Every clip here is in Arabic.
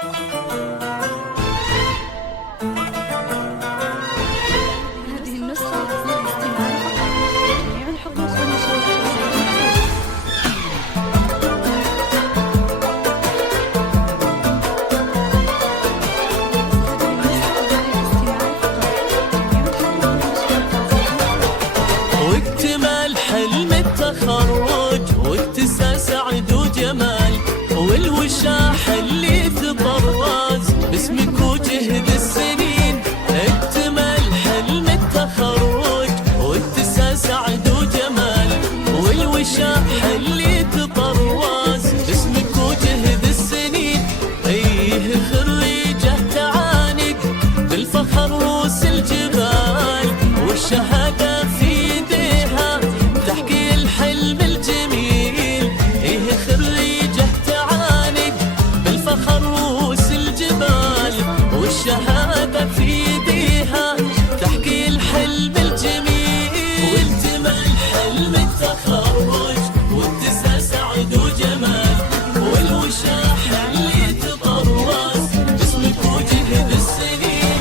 هذه النسخة للاستماع فقط. جميع الحقوق والنشر والتوزيع واكتمال حلم التخرج واكتسى سعد وجمال، والوشاح اللي تطرز باسمك وجهد السنين. اكتمال حلم التخرج واكتسى سعد وجمال، والوشاح اللي تطرز باسمك وجهد السنين. ايه خريجه تعانق بالفخر روس الجبال، والشهاده في ايديها تحكي الحلم الجميل. ايه خريجه تعانق بالفخر روس الجبال، والشهاده في ايديها تحكي الحلم الجميل. واكتمال حلم التخرج واتسى سعد وجمال، والوشاح اللي تطرز باسمك وجهد السنين.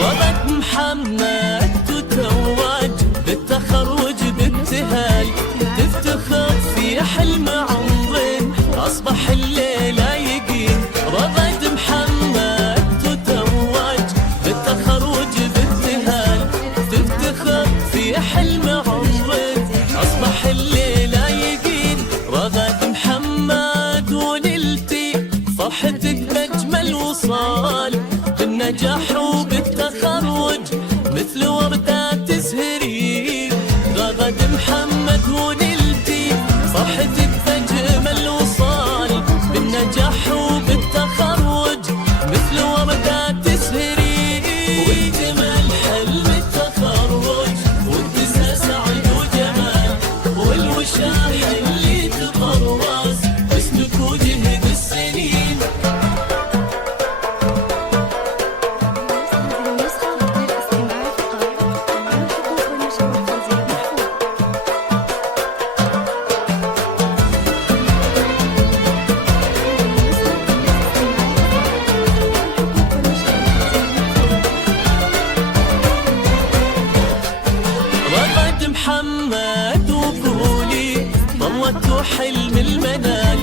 رغد محمد تتوج بالتخرج بابتهال، تفتخر في حلم عمره أصبح الليلة يقين. رغد محمد تتوج بالتخرج بابتهال، تفتخر في حلم عمره أصبح الليلة يقين. رغد محمد ونلتي فرحتك بأجمل وصال، بالنجاح وبالتخرج مثل وردة تزهرين. رغد محمد ونلتي فرحتك بأجمل وصال، بالنجاح وبالتخرج مثل وردة تزهرين. واكتمال حلم التخرج واتسى سعد وجمال، والوشاح اللي تطرز باسمك وجهد السنين. رغد محمد وقولي ضوت حلم المنال،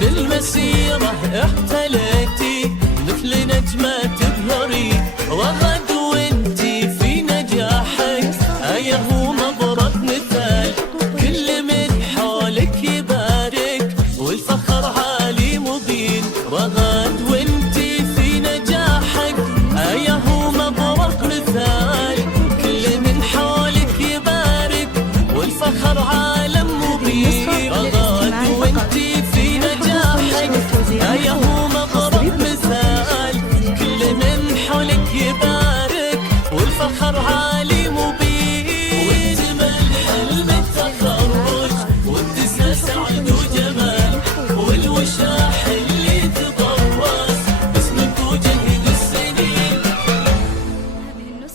بالمسيرة احتليتي مثل نجمة تبهري. رغد وانتي في نجاحك آية ومضرب مثال، كل من حولك يبارك والفخر عالي مبين. رغد وانتي في نجاحك آية ومضرب مثال، كل من حولك يبارك والفخر عالم مبين. رغد وانتي في نجاحك آية ومضرب مثال، كل من حولك يبارك والفخر عالي مبين. واكتمال حلم التخرج واتسى سعد وجمال، والوشاح اللي تطرز باسمك وجهد السنين.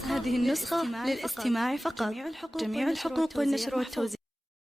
هذه النسخة للاستماع فقط. جميع الحقوق والنشر والتوزيع